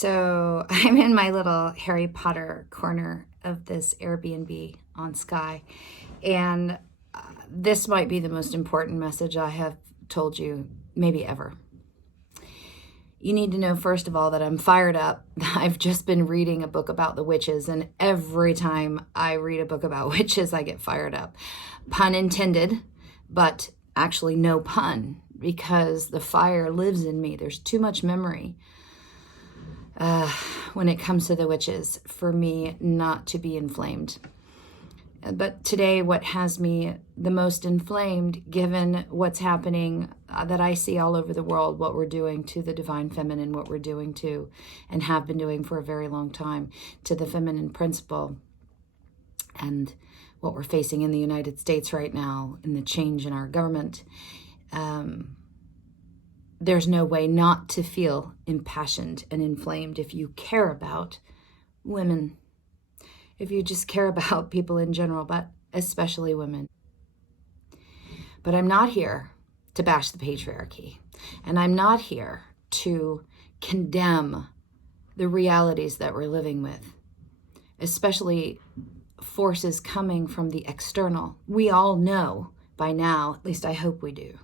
So I'm in my little Harry Potter corner of this Airbnb on Sky, and this might be the most important message I have told you maybe ever. You need to know, first of all, that I'm fired up. I've just been reading a book about the witches, and every time I read a book about witches, I get fired up. Pun intended, but actually no pun, because the fire lives in me. There's too much memory when it comes to the witches for me not to be inflamed. But today, what has me the most inflamed, given what's happening that I see all over the world, what we're doing to the divine feminine, what we're doing to, and have been doing for a very long time, to the feminine principle, and what we're facing in the United States right now, in the change in our government, there's no way not to feel impassioned and inflamed if you care about women, if you just care about people in general, but especially women. But I'm not here to bash the patriarchy, and I'm not here to condemn the realities that we're living with, especially forces coming from the external. We all know by now, at least I hope we do,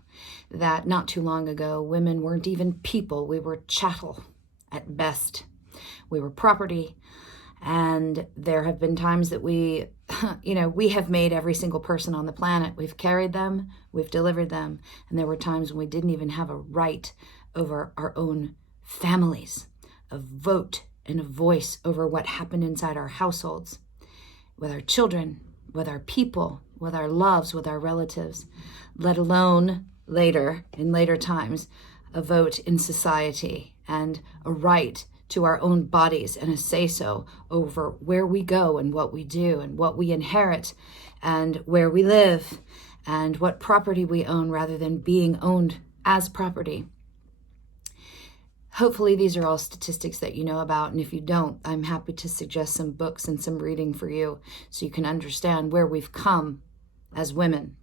that not too long ago, women weren't even people. We were chattel at best. We were property. And there have been times that we have made every single person on the planet. We've carried them, we've delivered them. And there were times when we didn't even have a right over our own families, a vote and a voice over what happened inside our households, with our children, with our people, with our loves, with our relatives, let alone in later times, a vote in society and a right to our own bodies and a say-so over where we go and what we do and what we inherit and where we live and what property we own rather than being owned as property. Hopefully these are all statistics that you know about, and if you don't, I'm happy to suggest some books and some reading for you so you can understand where we've come as women.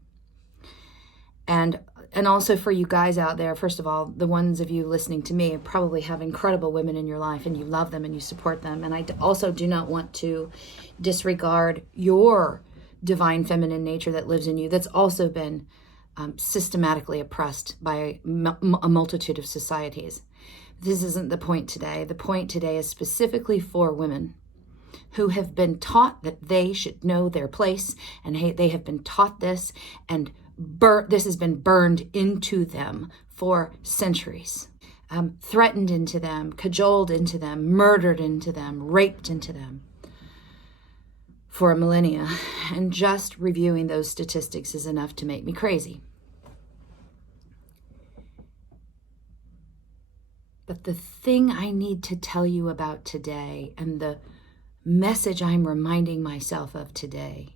And also for you guys out there, first of all, the ones of you listening to me probably have incredible women in your life and you love them and you support them. And I also do not want to disregard your divine feminine nature that lives in you that's also been systematically oppressed by a multitude of societies. This isn't the point today. The point today is specifically for women who have been taught that they should know their place, and they have been taught this, and this has been burned into them for centuries, threatened into them, cajoled into them, murdered into them, raped into them for a millennia. And just reviewing those statistics is enough to make me crazy. But the thing I need to tell you about today, and the message I'm reminding myself of today,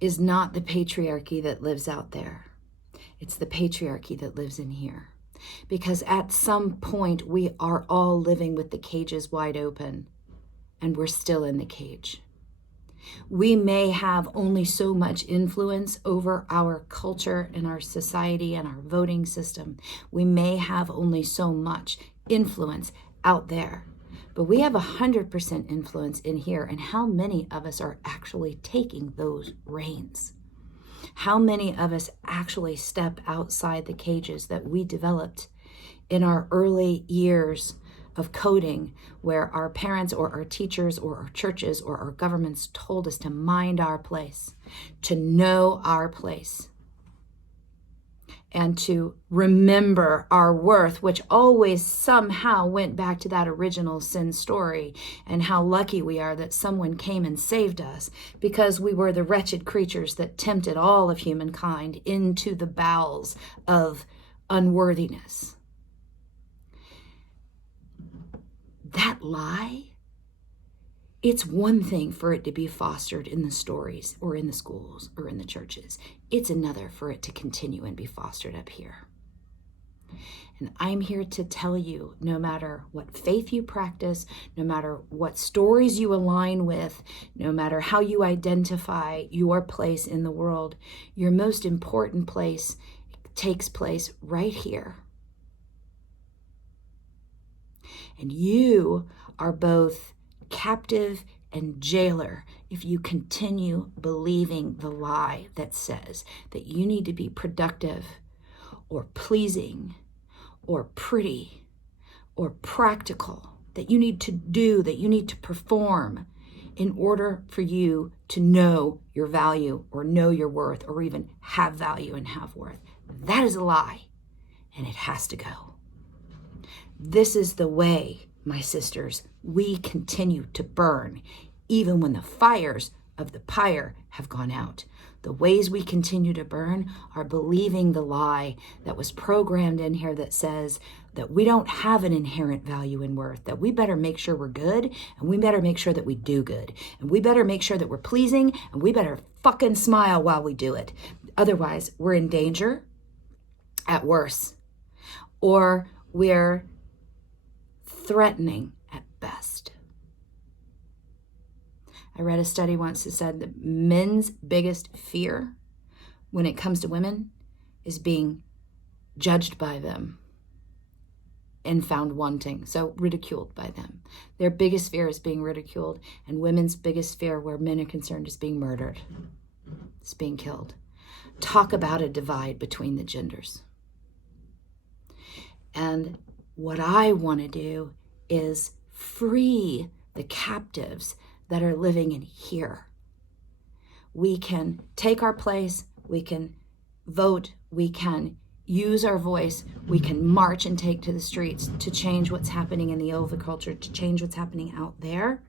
is not the patriarchy that lives out there. It's the patriarchy that lives in here. Because at some point, we are all living with the cages wide open, and we're still in the cage. We may have only so much influence over our culture and our society and our voting system. We may have only so much influence out there. But we have 100% influence in here. And how many of us are actually taking those reins? How many of us actually step outside the cages that we developed in our early years of coding, where our parents or our teachers or our churches or our governments told us to mind our place, to know our place, and to remember our worth, which always somehow went back to that original sin story, and how lucky we are that someone came and saved us, because we were the wretched creatures that tempted all of humankind into the bowels of unworthiness. That lie, it's one thing for it to be fostered in the stories or in the schools or in the churches. It's another for it to continue and be fostered up here. And I'm here to tell you, no matter what faith you practice, no matter what stories you align with, no matter how you identify your place in the world, your most important place takes place right here. And you are both captive and jailer if you continue believing the lie that says that you need to be productive or pleasing or pretty or practical, that you need to do, that you need to perform in order for you to know your value or know your worth or even have value and have worth. That is a lie, and it has to go. This is the way, my sisters, we continue to burn, even when the fires of the pyre have gone out. The ways we continue to burn are believing the lie that was programmed in here that says that we don't have an inherent value and worth, that we better make sure we're good, and we better make sure that we do good, and we better make sure that we're pleasing, and we better fucking smile while we do it. Otherwise, we're in danger at worst, or we're threatening at best. I read a study once that said that men's biggest fear when it comes to women is being judged by them and found wanting, so ridiculed by them. Their biggest fear is being ridiculed, and women's biggest fear where men are concerned is being murdered, is being killed. Talk about a divide between the genders. And what I want to do is free the captives that are living in here. We can take our place, we can vote, we can use our voice, we can march and take to the streets to change what's happening in the oviculture, to change what's happening out there.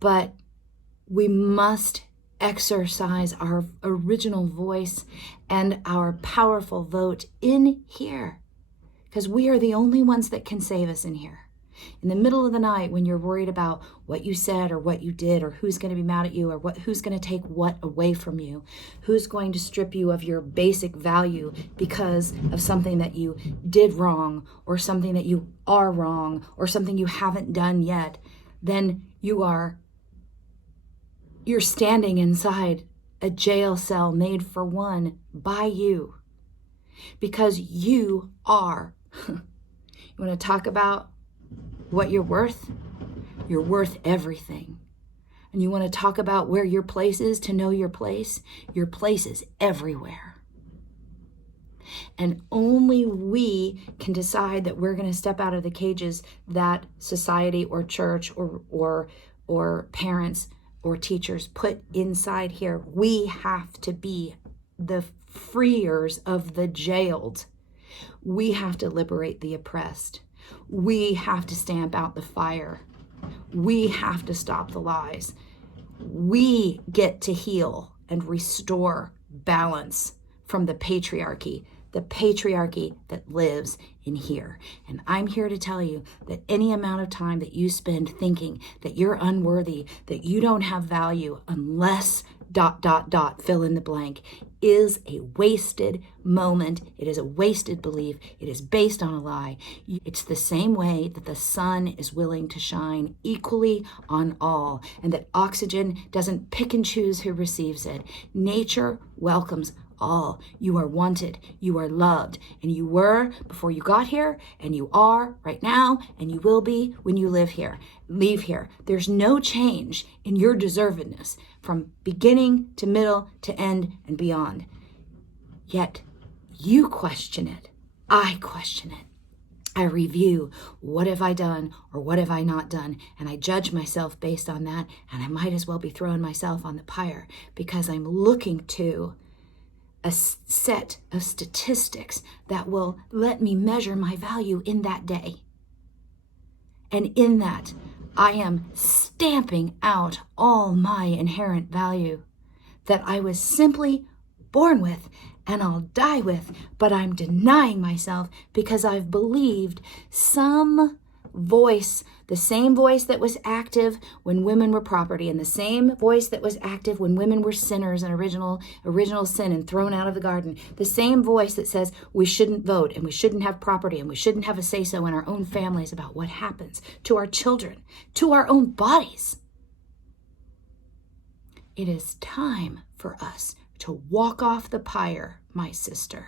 But we must exercise our original voice and our powerful vote in here, because we are the only ones that can save us in here. In the middle of the night, when you're worried about what you said or what you did or who's going to be mad at you or who's going to take what away from you, who's going to strip you of your basic value because of something that you did wrong or something that you are wrong or something you haven't done yet, then you're standing inside a jail cell made for one by you, because you are. You want to talk about what you're worth? You're worth everything. And you want to talk about where your place is, to know your place? Your place is everywhere. And only we can decide that we're going to step out of the cages that society or church or parents or teachers put inside here. We have to be the freers of the jailed. We have to liberate the oppressed. We have to stamp out the fire. We have to stop the lies. We get to heal and restore balance from the patriarchy that lives in here. And I'm here to tell you that any amount of time that you spend thinking that you're unworthy, that you don't have value unless ... fill in the blank, is a wasted moment. It is a wasted belief. It is based on a lie. It's the same way that the sun is willing to shine equally on all, and that oxygen doesn't pick and choose who receives it. Nature welcomes all. You are wanted, you are loved, and you were before you got here, and you are right now, and you will be when you leave here. There's no change in your deservedness from beginning to middle to end and beyond. Yet you question it. I question it. I review, what have I done or what have I not done? And I judge myself based on that, and I might as well be throwing myself on the pyre, because I'm looking to a set of statistics that will let me measure my value in that day. And in that, I am stamping out all my inherent value that I was simply born with and I'll die with, but I'm denying myself because I've believed some voice, the same voice that was active when women were property, and the same voice that was active when women were sinners and original sin and thrown out of the garden, the same voice that says we shouldn't vote and we shouldn't have property and we shouldn't have a say-so in our own families about what happens to our children, to our own bodies. It is time for us to walk off the pyre, my sister,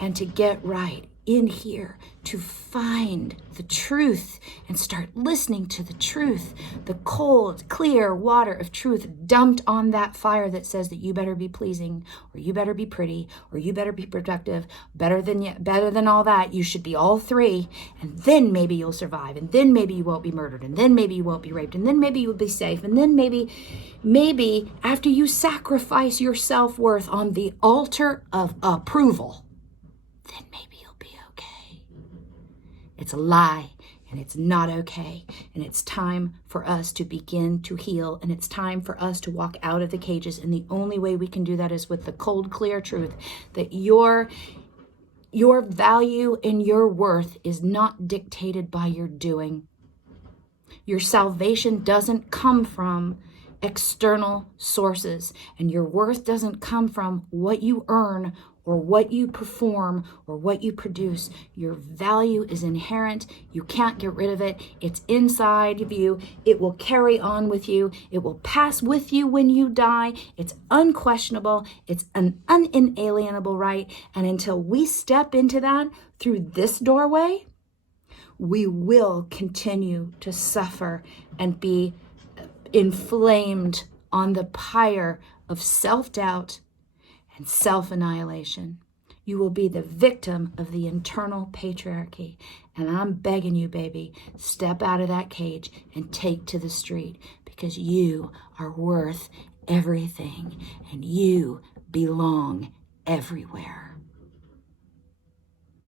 and to get right in here to find the truth and start listening to the truth, the cold, clear water of truth dumped on that fire that says that you better be pleasing, or you better be pretty, or you better be productive, better than all that. You should be all three, and then maybe you'll survive, and then maybe you won't be murdered, and then maybe you won't be raped, and then maybe you'll be safe, and then maybe after you sacrifice your self-worth on the altar of approval, then maybe you'll be okay. It's a lie, and it's not okay. And it's time for us to begin to heal, and it's time for us to walk out of the cages. And the only way we can do that is with the cold, clear truth that your value and your worth is not dictated by your doing. Your salvation doesn't come from external sources, and your worth doesn't come from what you earn or what you perform or what you produce. Your value is inherent. You can't get rid of it. It's inside of you. It will carry on with you. It will pass with you when you die. It's unquestionable. It's an unalienable right. And until we step into that through this doorway, we will continue to suffer and be inflamed on the pyre of self-doubt and self-annihilation. You will be the victim of the internal patriarchy. And I'm begging you, baby, step out of that cage and take to the street, because you are worth everything and you belong everywhere.